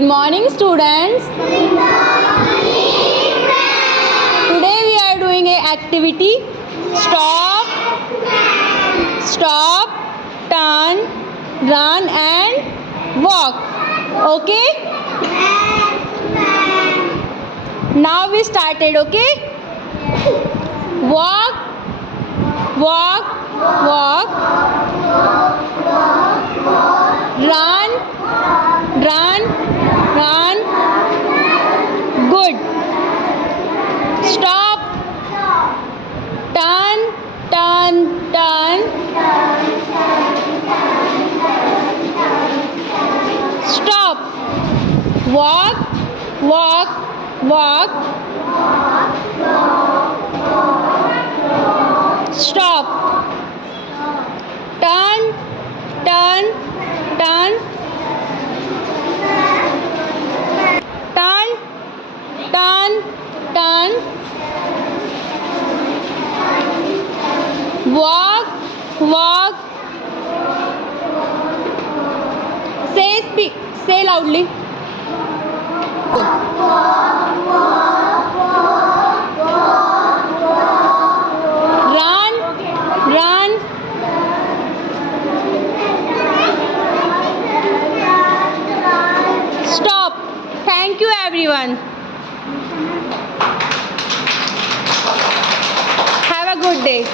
Good morning, students. Today we are doing a activity. Stop, turn, run and walk. Okay? Now we started. Okay? Walk, walk, walk. Run, run, run. Good. Stop. Turn, turn, turn. Stop. Walk, walk, walk. Stop. Turn, turn, turn. Turn, turn, turn. Walk, walk. Say loudly. Run, run. Stop. Thank you, everyone. Have a good day.